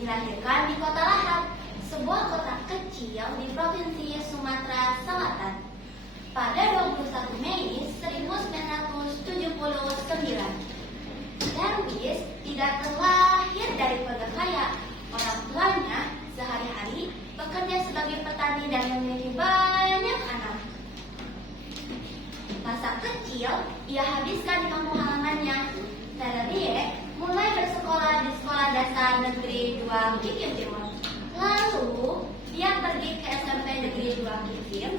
dilahirkan di Kota Lahad, sebuah kota kecil di Provinsi Sumatera Selatan, pada 21 Mei 1979. Darwis tidak terlahir dari keluarga kaya. Orang tuanya sehari-hari bekerja sebagai petani dan memiliki banyak anak. Masa kecil ia habiskan di kampung halamannya. Terelie mulai bersekolah di Sekolah Dasar Negeri 2 Kikim Timur. Lalu ia pergi ke SMP Negeri 2 Kikim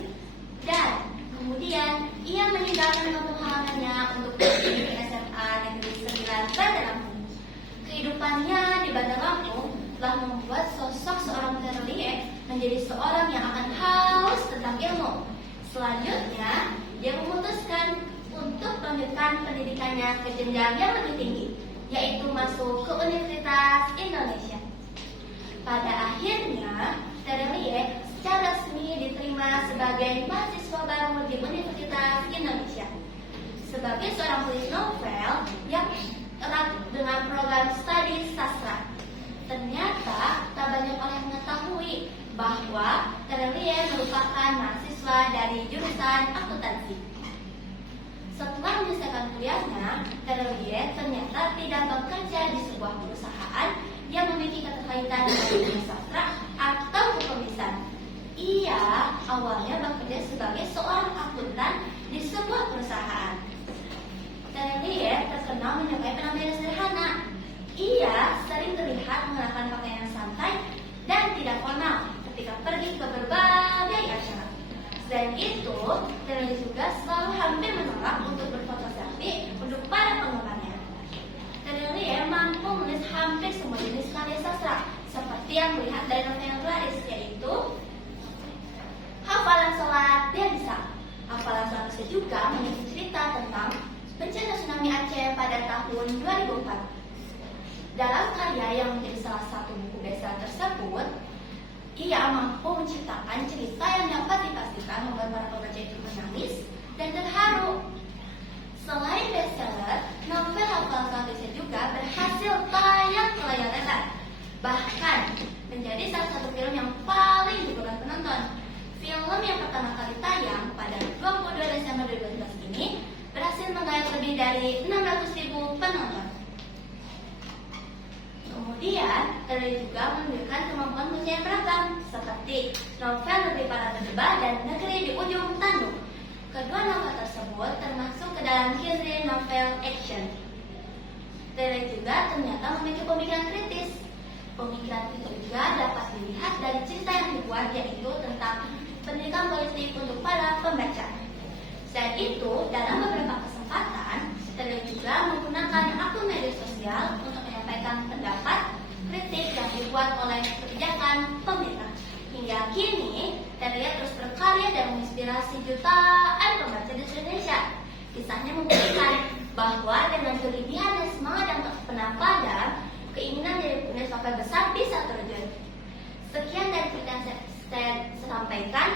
dan kemudian ia meninggalkan kampung halamannya untuk pergi ke SMA Negeri 9 Bandar Lampung. Kehidupannya di Bandar Lampung telah membuat sosok seorang Terelie menjadi seorang yang akan haus tentang ilmu. Selanjutnya, dia memutuskan untuk melanjutkan pendidikannya ke jenjang yang lebih tinggi, yaitu masuk ke Universitas Indonesia. Pada akhirnya, Terelie secara resmi diterima sebagai mahasiswa baru di Universitas Indonesia. Sebagai seorang penulis novel yang erat dengan program studi sastra, ternyata tak banyak orang yang mengetahui bahwa Terelie merupakan mahasiswa dari jurusan akuntansi. Setelah menyelesaikan kuliahnya, Terelie ternyata tidak bekerja di sebuah perusahaan yang memiliki keterkaitan dengan dunia sastra atau penulisan. Ia awalnya bekerja sebagai seorang akuntan di sebuah perusahaan. Terelie terkenal menyukai penampilan sederhana. Ia sering terlihat mengenakan pakaian santai dan tidak formal ketika pergi ke berbagai acara. Selain itu, Terelie juga selalu hampir menolak untuk berfoto selfie untuk para penggemarnya. Terelie mampu menulis hampir semua jenis karya sastra, seperti yang melihat dari novel yang laris, yaitu Hafalan Sholat Dia Bisa. Hafalan Sholat Bisa juga memiliki cerita tentang bencana tsunami Aceh pada tahun 2004. Dalam karya yang menjadi salah satu buku bestseller tersebut, ia mampu menciptakan cerita yang dapat dipastikan membuat para pembaca itu menangis dan terharu. Selain bestseller, novel Hafalan Sholat Bisa juga berhasil tayang ke layar lebar, bahkan menjadi salah satu film yang paling digemari penonton. Film yang pertama kali tayang pada 22 Desember 2011 ini berhasil menggait lebih dari 600.000 penonton. Kemudian, Terelie juga menunjukkan kemampuan menulis yang beragam, seperti novel Negeri Para Berdebah dan Negeri di Ujung Tanduk. Kedua novel tersebut termasuk ke dalam genre novel action. Terelie juga ternyata memiliki pemikiran kritis. Pemikiran itu juga dapat dilihat dari cerita yang dibuat, yaitu tentang pendidikan politik untuk para pembaca. Selain itu, dalam beberapa kesempatan, Terelie juga menggunakan akun media sosial untuk menyampaikan pendapat kritik yang dibuat oleh kebijakan pemerintah. Hingga kini, Terelie terus berkarya dan menginspirasi jutaan pembaca di Indonesia. Kisahnya membuktikan bahwa dengan kegigihan dan semangat dan penampalan, keinginan dari penulis novel besar bisa terwujud. Sekian dari cerita yang saya sampaikan.